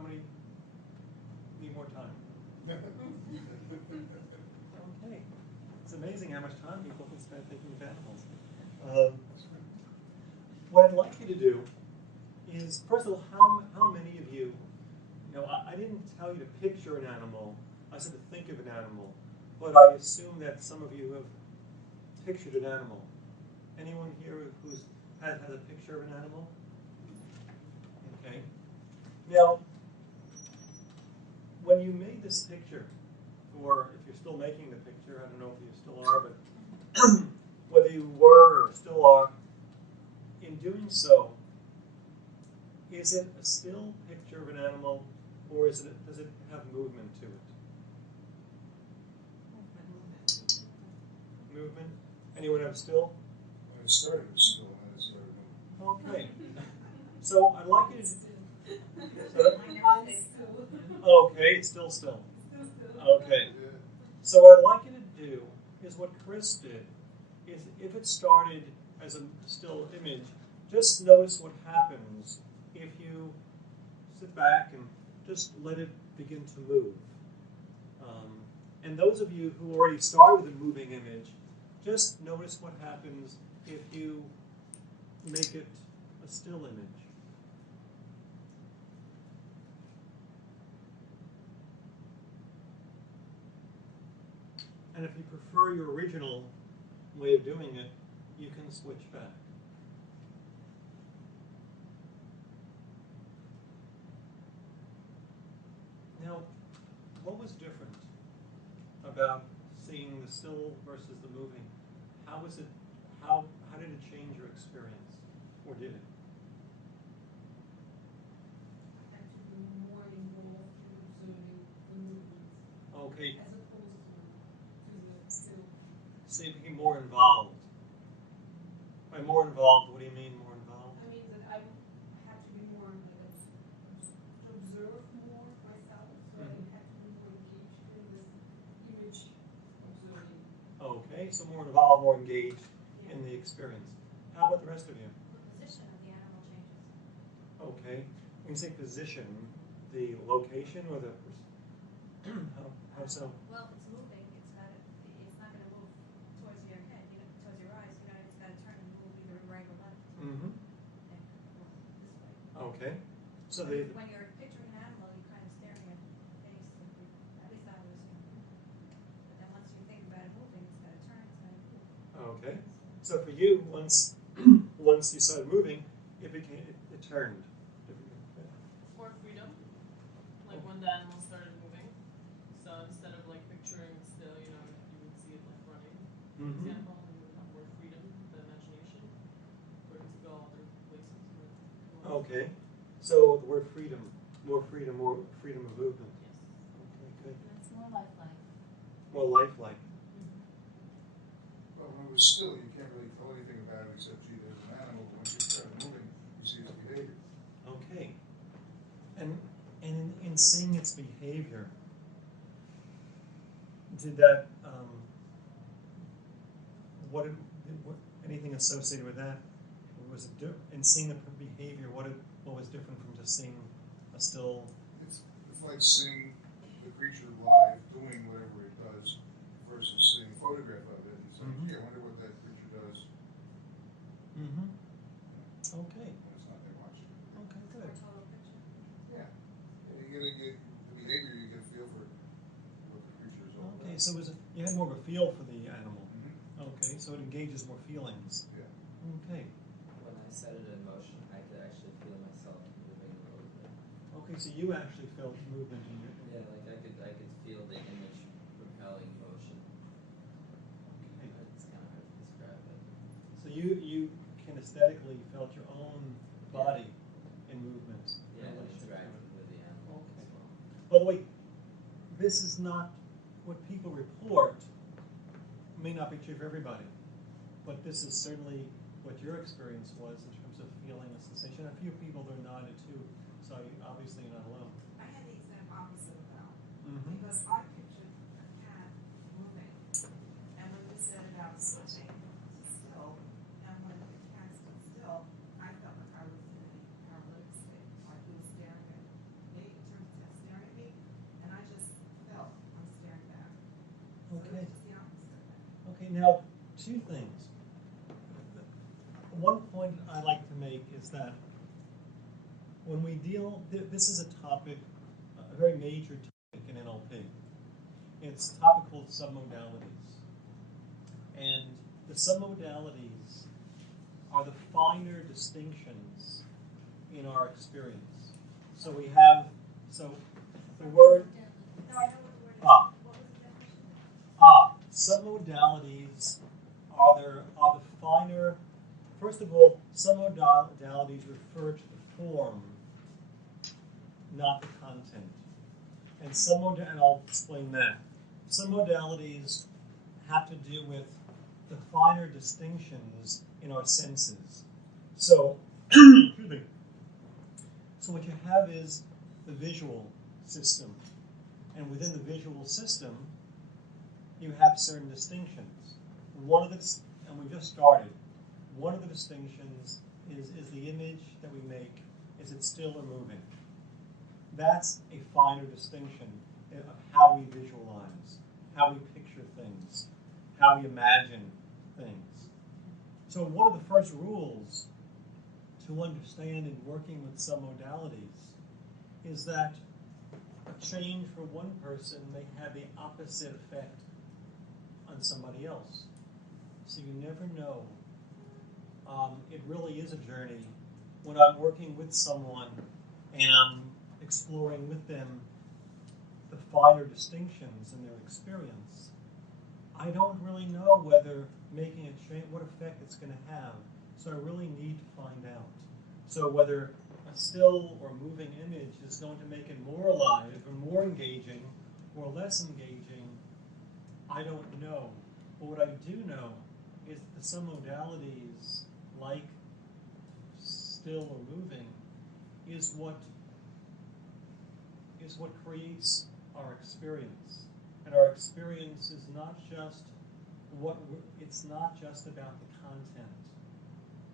How many need more time? Okay. It's amazing how much time people can spend thinking of animals. What I'd like you to do is, first of all, how many of you, I didn't tell you to picture an animal, I said to think of an animal, but I assume that some of you have pictured an animal. Anyone here who's has a picture of an animal? Okay. Now, when you made this picture, or if you're still making the picture, I don't know if you still are, but whether you were or still are, in doing so, is it a still picture of an animal, or does it have movement to it? Movement. Anyone have still? When it started, it was still, and then it started moving. Okay. So I'd like you to. Okay, it's still. Okay. So what I'd like you to do is what Chris did. Is if it started as a still image, just notice what happens if you sit back and just let it begin to move. And those of you who already started with a moving image, just notice what happens if you make it a still image. And if you prefer your original way of doing it, you can switch back. Now, what was different about seeing the still versus the moving? How was it? How did it change your experience, or did it? I had to be more involved in observing the movements. Okay. As opposed to the still. So you became more involved. By more involved, what do you mean more involved? I mean that I had to be more to observe more myself, so I had to be more engaged in this image observing. Okay, so more involved, more engaged in the experience. How about the rest of you? The position of the animal changes. Okay. When you say position, the location or the how so? Well, if it's moving, it's not going to move towards your head, towards your eyes. It's got to turn and move either right or left. Mm-hmm. And this way. Okay. So when you're picturing an animal, you're kind of staring at the face. At least I would assume. But then once you think about it moving, it's got to turn. It's got to move. okay. So for you, once you started moving, it turned. More freedom, like when the animal started moving. So instead of like picturing still, you would see it like running, for example, and you would have more freedom, the imagination, for it to go other places. Okay. So the word freedom, more freedom of movement. Yes. Okay, good. And it's more lifelike. More lifelike. Well, when it was still, you can't really tell anything about it except, gee, there's an animal. But once you start moving, you see its behavior. Okay. And in seeing its behavior, did that anything associated with that? Was it in seeing the behavior? What was different from just seeing a still? It's like seeing the creature live doing whatever it does versus seeing a photograph of it and saying, gee, I wonder what that creature does. Mm-hmm. Okay. When it's not there watching. Okay, Or good. total picture. Yeah. You get the behavior, you get a feel for what the creature is all about. Okay, so you had more of a feel for the animal. Mm-hmm. Okay, so it engages more feelings. Yeah. Okay. When I set it in motion, I could actually feel myself moving a little bit. Okay, so you actually felt movement in your. Yeah, like I could feel the image propelling motion. Okay. It's kind of hard to describe it. So you kinesthetically felt your own body in movement. Yeah, in and relation to interacting it. with the animal Okay. as well. By the way, this is not what people report. May not be true for everybody, but this is certainly what your experience was in terms of feeling a sensation. A few people there nodded too, so obviously you're not alone. I had the exact opposite of that. Mm-hmm. Because I pictured a cat moving, and when you said about switching to still, and when the cat stood still, I felt like I was in a paralytic state, like he was staring at me, turning Now, two things. One point I like to make is that when we deal, this is a topic, a very major topic in NLP. It's a topic called submodalities. And the submodalities are the finer distinctions in our experience. So we have, so the word, No, I know what the word is. What was the definition? submodalities are the finer, first of all, submodalities refer to the form, not the content. And and I'll explain that. Some modalities have to do with the finer distinctions in our senses. So, excuse me. So what you have is the visual system. And within the visual system, you have certain distinctions. One of the, and we just started, one of the distinctions is the image that we make, is it still or moving? That's a finer distinction of how we visualize, how we picture things, how we imagine things. So one of the first rules to understand in working with submodalities is that a change for one person may have the opposite effect on somebody else. So you never know. It really is a journey. When I'm working with someone and I'm exploring with them the finer distinctions in their experience, I don't really know whether making a change, what effect it's going to have. So I really need to find out. So whether a still or moving image is going to make it more alive or more engaging or less engaging, I don't know. But what I do know is that some modalities, like still or moving, is what creates our experience. And our experience is not just it's not just about the content.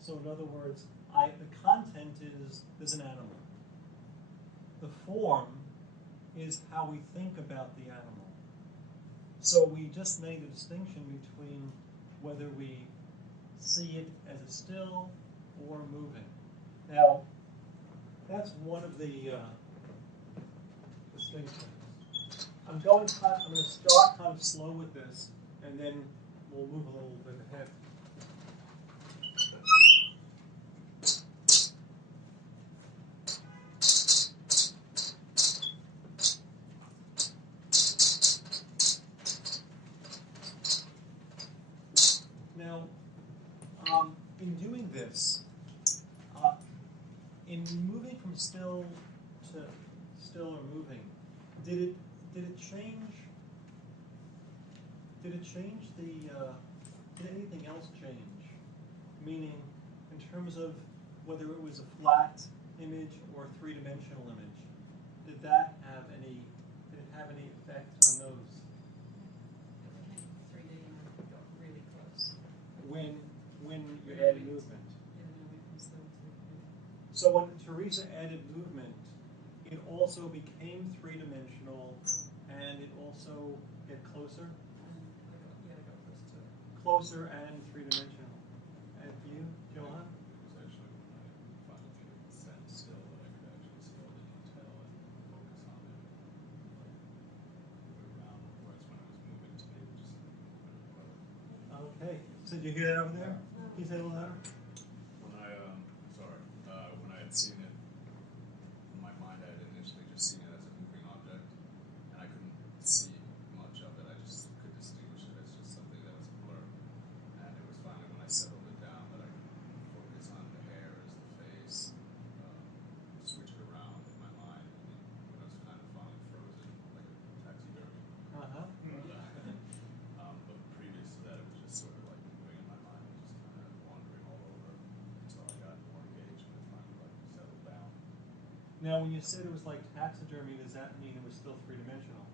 So in other words, the content is there's an animal. The form is how we think about the animal. So we just made a distinction between whether we see it as a still or moving. Now, that's one of the distinctions. I'm going to start kind of slow with this, and then we'll move a little bit ahead. Now, in doing this, in moving from still to still or moving, did it change? Did it change did anything else change? Meaning, in terms of whether it was a flat image or a three-dimensional image, did it have any effect on those? 3D and got really close. When you added movement. Yeah, no, we can still do it. So when Teresa added movement, it also became three-dimensional, and it also get closer? I got close to it. Closer and three-dimensional. And you, Johan? It was actually when I finally made it stand still that I could actually see all the detail and focus on it and like move it around. Whereas when I was moving to me, it just movement of Okay. So did you hear that over there? Can you say a little louder? when I had seen it in my mind, I had initially just seen it as a moving object, and I couldn't see much of it. I just could distinguish it as just something that was a blur. And it was finally when I settled it down that I could focus on the hair as the face, switch it around in my mind, and when I was kind of finally frozen like a taxidermy. Uh-huh. But previous to that, it was just sort of like moving in my mind, just kind of wandering all over until I got more engaged and it finally like settled down. Now, when you said it was like taxidermy, does that mean it was still three-dimensional?